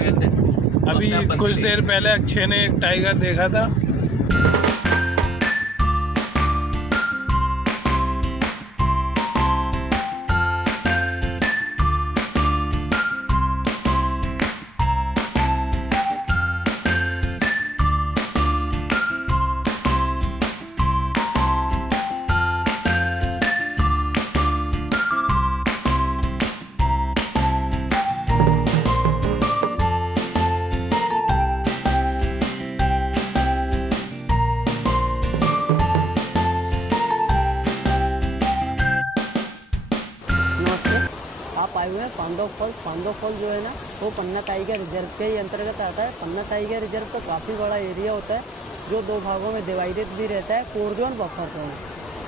के थे। अभी कुछ देर पहले अक्षय ने एक टाइगर देखा था। आप आए हुए हैं पांडव फॉल। पांडव फॉल जो है ना वो पन्ना टाइगर रिजर्व के ही अंतर्गत आता है। पन्ना टाइगर रिजर्व तो काफ़ी बड़ा एरिया होता है जो दो भागों में डिवाइडेड भी रहता है, कोर जोन बफर जोन,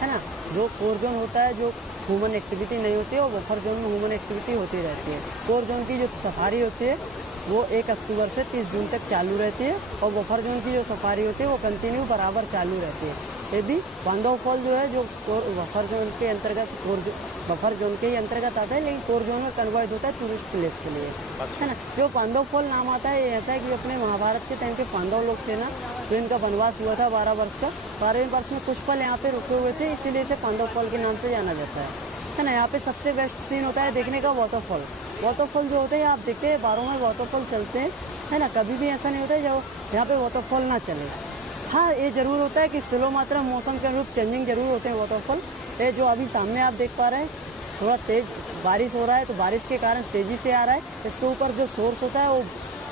है ना। जो कोर जोन होता है जो ह्यूमन एक्टिविटी नहीं होती है, और बफर जोन में ह्यूमन एक्टिविटी होती रहती है। कोर जोन की जो सफारी होती है वो 1 अक्टूबर से 30 जून तक चालू रहती है, और बफर जोन की जो सफारी होती है वो कंटिन्यू बराबर चालू रहती है। ये भी पांडव फॉल जो है जो बफर जोन के अंतर्गत बफर जोन के ही अंतर्गत आता है, लेकिन कोर जोन में कन्वर्ट होता है टूरिस्ट प्लेस के लिए, है ना। जो पांडव फॉल नाम आता है ये ऐसा है कि अपने महाभारत के टाइम पे पांडव लोग थे ना, तो इनका वनवास हुआ था 12 वर्ष का। 12वें वर्ष में कुछ पल यहाँ पे रुके हुए थे, इसीलिए इसे पांडव फॉल के नाम से जाना जाता है ना। यहाँ पे सबसे बेस्ट सीन होता है देखने का वाटरफॉल। वाटरफॉल जो होते हैं आप देखते हैं 12 में वाटरफॉल चलते हैं, है ना। कभी भी ऐसा नहीं होता है जब यहाँ पे वाटरफॉल ना चले। हाँ, ये ज़रूर होता है कि स्लो मात्रा मौसम के अनुरूप चेंजिंग जरूर होते हैं वाटरफॉल। ये जो अभी सामने आप देख पा रहे हैं थोड़ा तेज़ बारिश हो रहा है, तो बारिश के कारण तेज़ी से आ रहा है। इसके ऊपर जो सोर्स होता है वो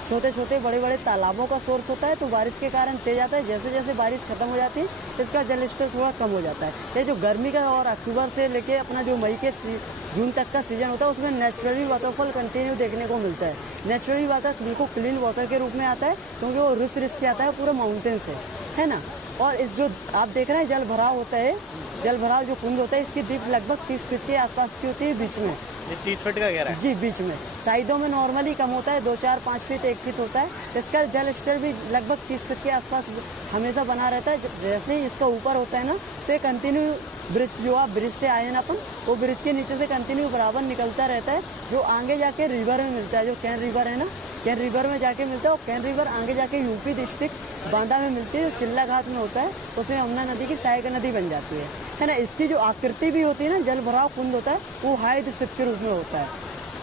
छोटे छोटे बड़े बड़े तालाबों का सोर्स होता है, तो बारिश के कारण तेज आता है। जैसे जैसे बारिश खत्म हो जाती है इसका जल स्तर थोड़ा कम हो जाता है। ये जो गर्मी का और अक्टूबर से लेके अपना जो मई के जून तक का सीजन होता है उसमें नेचुरली वाटरफॉल कंटिन्यू देखने को मिलता है। नेचुरली वाटर बिल्कुल क्लीन वाटर के रूप में आता है, क्योंकि वो रिस के आता है पूरे माउंटेन से, है ना। और इस जो आप देख रहे हैं जल भराव होता है, जल भराव जो कुंड होता है इसकी डीप लगभग 30 फीट के आसपास की होती है बीच में। 30 फीट का गहरा है जी, बीच में। साइडों में नॉर्मली कम होता है, 2, 4, 5 फीट 1 फीट होता है। इसका जल स्तर भी लगभग 30 फीट के आसपास हमेशा बना रहता है। जैसे ही इसका ऊपर होता है ना तो ये कंटिन्यू ब्रिज जो आप ब्रिज से आए ना अपन, वो ब्रिज के नीचे से कंटिन्यू बराबर निकलता रहता है, जो आगे जाके रिवर में मिलता है। जो कैन रिवर है ना, कैन रिवर में जाके मिलता है, और कैन रिवर आगे जाके यूपी डिस्ट्रिक्ट बांदा में मिलती है, जो चिल्ला घाट में होता है। उसमें यमुना नदी की सहायक नदी बन जाती है ना। इसकी जो आकृति भी होती है ना, जल भराव कुंड होता है वो हाइड शिप के रूप में होता है।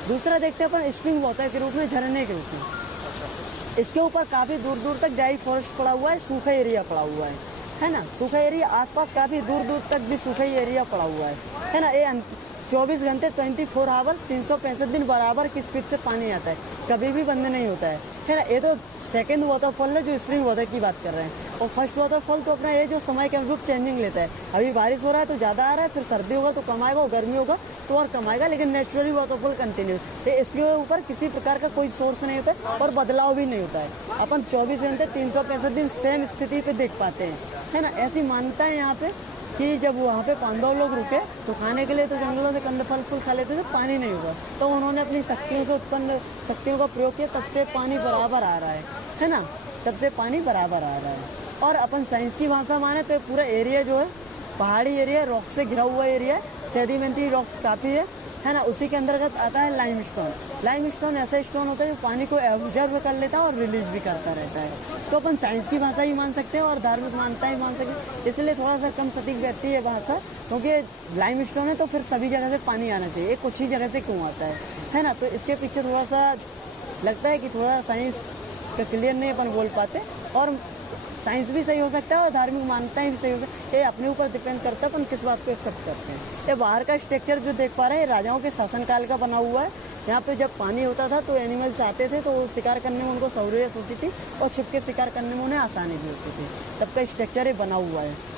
दूसरा देखते हैं अपन स्प्रिंग वाटर के रूप में, झरने के रूप में। इसके ऊपर काफ़ी दूर दूर तक जाई फॉरेस्ट पड़ा हुआ है, सूखा एरिया पड़ा हुआ है ना। सूखा एरिया आसपास काफ़ी दूर दूर तक भी सूखा ही एरिया पड़ा हुआ है ना। ये 24 घंटे 24 आवर्स 365 दिन बराबर की स्पीड से पानी आता है, कभी भी बंद नहीं होता है ना। ये तो सेकंड वाटरफॉल है जो स्प्रिंग वाटर की बात कर रहे हैं। और फर्स्ट वाटरफॉल तो अपना ये जो समय के अनुरूप चेंजिंग लेता है। अभी बारिश हो रहा है तो ज़्यादा आ रहा है, फिर सर्दी होगा तो कम आएगा, और गर्मी होगा तो और कम आएगा, लेकिन नेचुरली वाटरफॉल कंटिन्यू। इसके ऊपर किसी प्रकार का कोई सोर्स नहीं होता है और बदलाव भी नहीं होता है। अपन 24 घंटे 365 दिन सेम स्थिति पर देख पाते हैं, है ना। ऐसी मान्यता है यहाँ पे कि जब वहाँ पे पांडव लोग रुके तो खाने के लिए तो जंगलों से कंद फल फूल खा लेते थे, पानी नहीं हुआ तो उन्होंने अपनी शक्तियों से उत्पन्न शक्तियों का प्रयोग किया, तब से पानी बराबर आ रहा है ना। तब से पानी बराबर आ रहा है। और अपन साइंस की भाषा माने तो पूरा एरिया जो है पहाड़ी एरिया, रॉक से घिरा हुआ एरिया है, सेडिमेंट्री रॉक्स काफ़ी है ना। उसी के अंतर्गत आता है लाइमस्टोन। लाइमस्टोन ऐसा स्टोन होता है जो पानी को एब्जॉर्ब कर लेता है और रिलीज भी करता रहता है। तो अपन साइंस की भाषा ही मान सकते हैं और धार्मिक मान्यता ही मान सकते हैं, इसलिए थोड़ा सा कम सटीक बैठती है भाषा, क्योंकि लाइमस्टोन है तो फिर सभी जगह से पानी आना चाहिए, कुछ ही जगह से क्यों आता है ना। तो इसके पीछे थोड़ा सा लगता है कि थोड़ा साइंस का क्लियर नहीं अपन बोल पाते, और साइंस भी सही हो सकता है और धार्मिक मान्यताएं भी सही हो सकती है। ये अपने ऊपर डिपेंड करता है अपन किस बात को एक्सेप्ट करते हैं। ये बाहर का स्ट्रक्चर जो देख पा रहे हैं राजाओं के शासनकाल का बना हुआ है। यहाँ पे जब पानी होता था तो एनिमल्स आते थे, तो शिकार करने में उनको सहूलियत होती थी और छिप के शिकार करने में उन्हें आसानी भी होती थी। तब का स्ट्रक्चर ये बना हुआ है।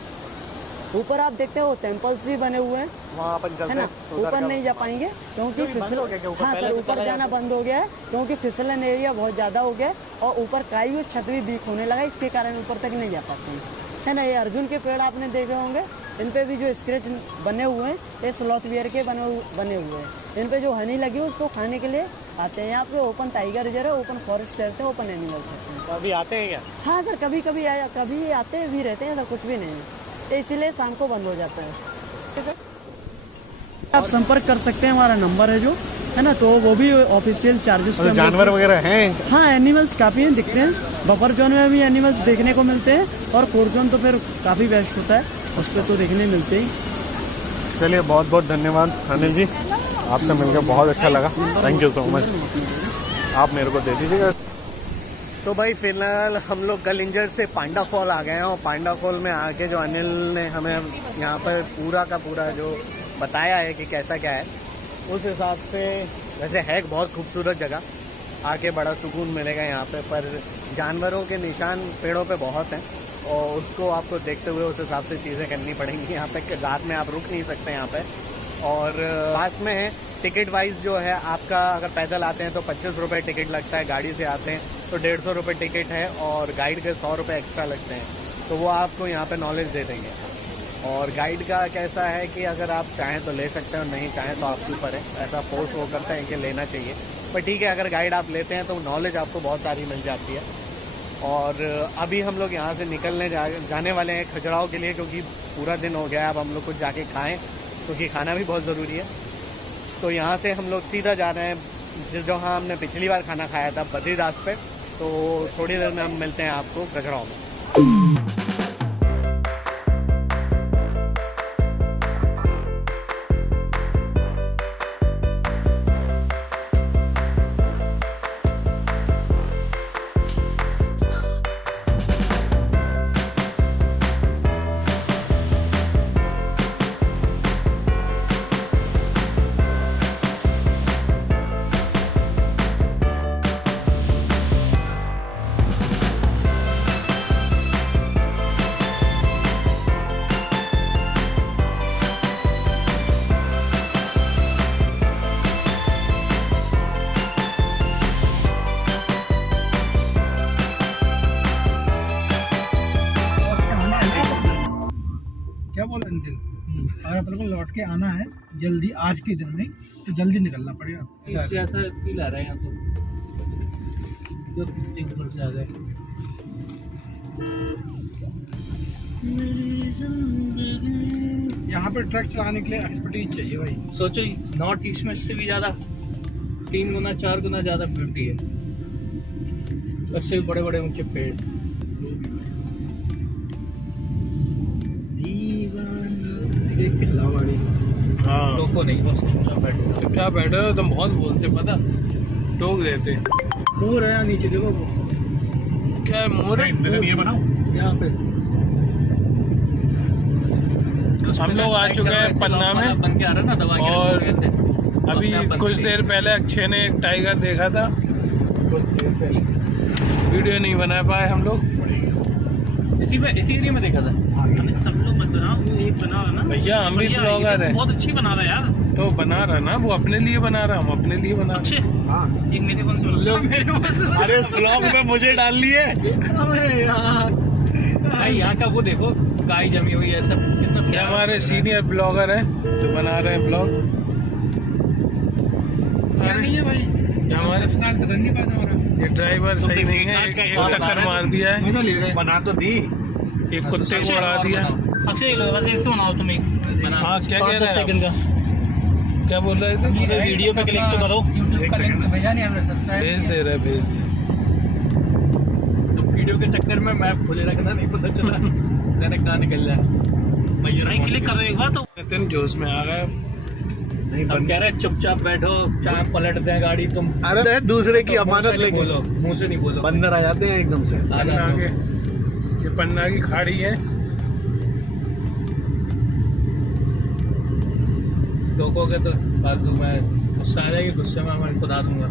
ऊपर आप देखते हो टेम्पल्स भी बने हुए हैं, वहाँ अपन चलते है ना। हैं, ऊपर नहीं जा पाएंगे क्योंकि हाँ सर, ऊपर जाना बंद हो गया है क्योंकि फिसलन एरिया बहुत ज़्यादा हो गया है और ऊपर काई और छत भी वीक होने लगा, इसके कारण ऊपर तक नहीं जा पाते हैं, है ना। ये अर्जुन के पेड़ आपने देखे होंगे, इन पे भी जो स्क्रैच बने हुए हैं ये स्लॉथ बियर के बने हुए हैं। इन पे जो हनी लगी है उसको खाने के लिए आते हैं। यहाँ पे ओपन टाइगर रिजर्व है, ओपन फॉरेस्ट रहते हैं, ओपन एनिमल्स रहते हैं। तो अभी आते हैं क्या? हाँ सर, कभी कभी आते भी रहते हैं, ऐसा कुछ भी नहीं है, इसीलिए शाम को बंद हो जाता है। आप संपर्क कर सकते हैं, हमारा नंबर है जो है ना, तो वो भी ऑफिशियल चार्जेस पे। जानवर वगैरह हैं? हाँ, एनिमल्स काफ़ी हैं, दिखते हैं। बफर जोन में भी एनिमल्स देखने को मिलते हैं, और कोर जोन तो फिर काफ़ी बेस्ट होता है, उस पर तो देखने मिलते ही। चलिए, बहुत बहुत धन्यवाद अनिल जी, आपसे मिलकर बहुत अच्छा लगा। Thank you so much. आप मेरे को दे दीजिएगा। तो भाई फिलहाल हम लोग गलिंजर से पांडा फॉल आ गए हैं, और पांडा फॉल में आके जो अनिल ने हमें यहाँ पर पूरा का पूरा जो बताया है कि कैसा क्या है, उस हिसाब से वैसे है बहुत खूबसूरत जगह, आके बड़ा सुकून मिलेगा यहाँ पे। पर जानवरों के निशान पेड़ों पे बहुत हैं, और उसको आपको देखते हुए उस हिसाब से चीज़ें करनी पड़ेंगी। यहाँ पे रात में आप रुक नहीं सकते यहाँ पे। और पास में है, टिकट वाइज जो है आपका, अगर पैदल आते हैं तो 25 रुपये टिकट लगता है, गाड़ी से आते हैं तो 150 रुपये टिकट है, और गाइड के 100 रुपये एक्स्ट्रा लगते हैं। तो वो आपको यहाँ पे नॉलेज दे देंगे। और गाइड का कैसा है कि अगर आप चाहें तो ले सकते हैं, और नहीं चाहें तो आपके ऊपर है, ऐसा फोर्स वो करते हैं कि लेना चाहिए। पर ठीक है, अगर गाइड आप लेते हैं तो नॉलेज आपको बहुत सारी मिल जाती है। और अभी हम लोग यहाँ से निकलने जाने वाले हैं खजुराहो के लिए, क्योंकि पूरा दिन हो गया है। अब हम लोग कुछ जाके खाएँ, क्योंकि खाना भी बहुत ज़रूरी है। तो यहाँ से हम लोग सीधा जा रहे हैं जहाँ हमने पिछली बार खाना खाया था, बद्रीदास पे। तो थोड़ी देर में हम मिलते हैं आपको खजुराहो में। क्या बोला इन दिन, और अपने को लौट के आना है जल्दी, आज के दिन में, तो जल्दी निकलना पड़ेगा। ऐसा फील आ रहा है यहाँ तो, घर से आ गए। यहाँ पे ट्रक चलाने के लिए एक्सपर्टीज चाहिए भाई। सोचो, नॉर्थ ईस्ट में इससे भी ज़्यादा 3 गुना 4 गुना ज़्यादा ब्यूटी है, उससे भी बड़े बड़े ऊंचे पेड़। देख के चलाओ गाड़ी। हाँ, टोको नहीं, बस चुपचाप बैठे हो। तुम बहुत बोलते, पता टोक देते। मोर है यहाँ नीचे, देखो वो क्या है, मोर है? ये बनाओ यहाँ पे। हम लोग आ चुके हैं पन्ना में, बन के आ रहा ना दवा के, और अभी कुछ देर पहले अक्षय ने एक टाइगर देखा था, वीडियो नहीं बना पाए हम लोग। इसी एरिया में देखा था। हम सब लोग मत बनाओ, वो एक बना रहा ना भैया, हम भी ब्लॉगर हैं। बहुत अच्छी बना रहा है यार। तो बना रहा ना, वो अपने लिए बना रहा, हम अपने लिए बना रहे। अक्षय, एक मेरे फोन से अरे स्लॉग में मुझे डाल लिए। भाई यहाँ का वो देखो, गाय जमी हुई है सब, कितना ये हमारे सीनियर ब्लॉगर हैं जो बना रहे हैं ब्लॉग। क्या नहीं है भाई, क्या हमारे सब्सक्राइब तो करनी पाता हमारा। ये ड्राइवर सही नहीं है, एक टक्कर मार दिया है, बना तो दी, एक कुत्ते को उड़ा दिया। अक्षय लो, बस इससे बनाओ तुम एक। हाँ, क्या कह रहे हैं सेकंड का आप? क्या बोल रहे थे? वीडियो पे क्लिक तो करो, यूट्यूब का लिंक भेजा नहीं हमने, सब्सक्राइब भेज दे रहे भेज। तो वीडियो के चक्कर में मैप खोले रखना, नहीं पता चला मैंने कहाँ निकल जाए। भैया नहीं क्लिक करो एक बार तो। नितिन जोश में आ गए। हम कह रहे हैं चुपचाप बैठो, चार पलट दें गाड़ी तुम। अरे दूसरे की अमानत लेके बोलो, मुंह से नहीं बोलो। बंदर आ जाते हैं एकदम से। आ पन्ना जाओ। के, ये पन्ना की खाड़ी है। टोकोगे तो फालतू में, गुस्सा आ जाएगी, गुस्से में मैं खुदा दूंगा।